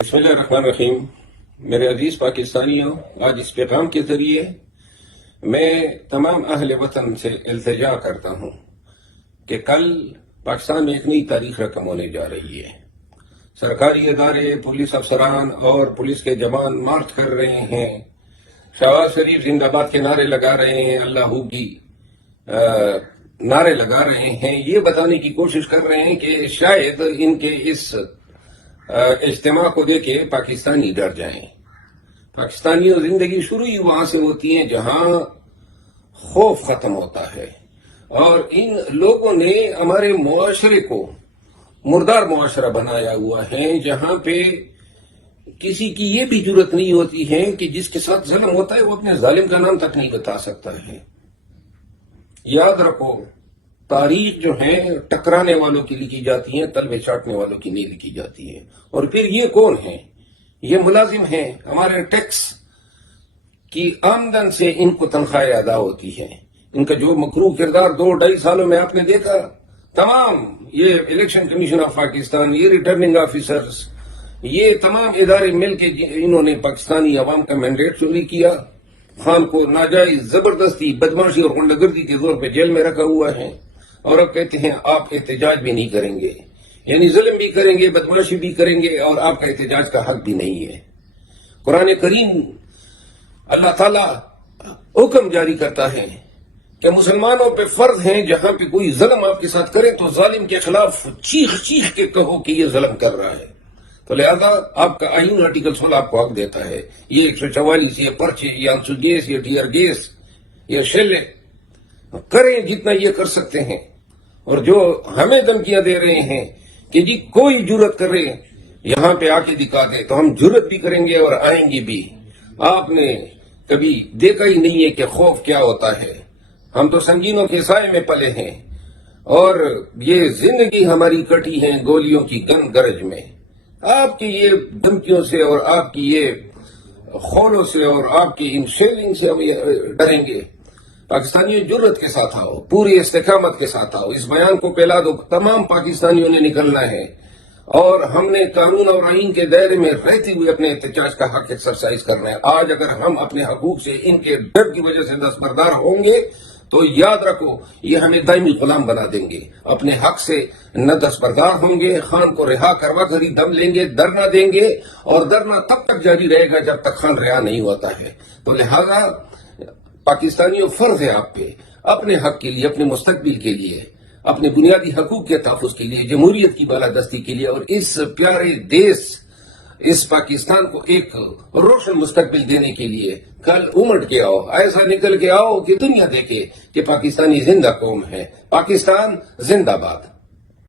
بسم اللہ الرحمن الرحیم۔ میرے عزیز پاکستانیوں، آج اس پیغام کے ذریعے میں تمام اہل وطن سے التجا کرتا ہوں کہ کل پاکستان میں ایک نئی تاریخ رقم ہونے جا رہی ہے۔ سرکاری ادارے، پولیس افسران اور پولیس کے جوان مارچ کر رہے ہیں، شہباز شریف زندہ باد کے نعرے لگا رہے ہیں، اللہ کی نعرے لگا رہے ہیں، یہ بتانے کی کوشش کر رہے ہیں کہ شاید ان کے اس اجتماع کو دیکھ کے پاکستانی ڈر جائیں۔ پاکستانیوں زندگی شروع ہی وہاں سے ہوتی ہے جہاں خوف ختم ہوتا ہے، اور ان لوگوں نے ہمارے معاشرے کو مردار معاشرہ بنایا ہوا ہے، جہاں پہ کسی کی یہ بھی جرت نہیں ہوتی ہے کہ جس کے ساتھ ظلم ہوتا ہے وہ اپنے ظالم کا نام تک نہیں بتا سکتا ہے۔ یاد رکھو، تاریخ جو ہے ٹکرانے والوں کی لکھی جاتی ہے، تلوے چاٹنے والوں کی نہیں لکھی جاتی ہے۔ اور پھر یہ کون ہیں؟ یہ ملازم ہیں، ہمارے ٹیکس کی آمدن سے ان کو تنخواہیں ادا ہوتی ہے۔ ان کا جو مکروہ کردار 2-2.5 سالوں میں آپ نے دیکھا، تمام یہ الیکشن کمیشن آف پاکستان، یہ ریٹرننگ آفیسرز، یہ تمام ادارے مل کے انہوں نے پاکستانی عوام کا مینڈیٹ چوری کیا، خان کو ناجائز زبردستی بدماشی اور غنڈہ گردی کے زور پہ جیل میں رکھا ہوا ہے، اور اب کہتے ہیں آپ احتجاج بھی نہیں کریں گے، یعنی ظلم بھی کریں گے، بدماشی بھی کریں گے، اور آپ کا احتجاج کا حق بھی نہیں ہے۔ قرآن کریم اللہ تعالی حکم جاری کرتا ہے کہ مسلمانوں پہ فرض ہیں جہاں پہ کوئی ظلم آپ کے ساتھ کرے تو ظالم کے خلاف چیخ چیخ کے کہو کہ یہ ظلم کر رہا ہے۔ تو لہذا آپ کا آئین آرٹیکل 16 آپ کو حق دیتا ہے، یہ 144، یہ پرچے، یہ آنسو گیس، یہ ٹیئر گیس، یہ شیلے کریں جتنا یہ کر سکتے ہیں۔ اور جو ہمیں دھمکیاں دے رہے ہیں کہ جی کوئی جرت کرے یہاں پہ آ کے دکھا دے، تو ہم جرت بھی کریں گے اور آئیں گے بھی۔ آپ نے کبھی دیکھا ہی نہیں ہے کہ خوف کیا ہوتا ہے۔ ہم تو سنگینوں کے سائے میں پلے ہیں، اور یہ زندگی ہماری کٹی ہے گولیوں کی گن گرج میں۔ آپ کی یہ دھمکیوں سے اور آپ کی یہ خولوں سے اور آپ کی ان شیلنگ سے ہم ڈریں گے؟ پاکستانیوں جرت کے ساتھ آؤ، پوری استقامت کے ساتھ آؤ، اس بیان کو پھیلا دو، تمام پاکستانیوں نے نکلنا ہے، اور ہم نے قانون اور آئین کے دائرے میں رہتے ہوئے اپنے احتجاج کا حق ایکسرسائز کرنا ہے۔ آج اگر ہم اپنے حقوق سے ان کے ڈر کی وجہ سے دستبردار ہوں گے تو یاد رکھو یہ ہمیں دائمی غلام بنا دیں گے۔ اپنے حق سے نہ دستبردار ہوں گے، خان کو رہا کروا کر ہی دم لیں گے، دھرنا دیں گے، اور دھرنا تب تک جاری رہے گا جب تک خان رہا نہیں ہوتا ہے۔ تو لہذا پاکستانیوں فرض ہے آپ پہ، اپنے حق کے لیے، اپنے مستقبل کے لیے، اپنے بنیادی حقوق کے تحفظ کے لیے، جمہوریت کی بالادستی کے لیے، اور اس پیارے دیش، اس پاکستان کو ایک روشن مستقبل دینے کے لیے کل امٹ کے آؤ، ایسا نکل کے آؤ کہ دنیا دیکھے کہ پاکستانی زندہ قوم ہے۔ پاکستان زندہ باد۔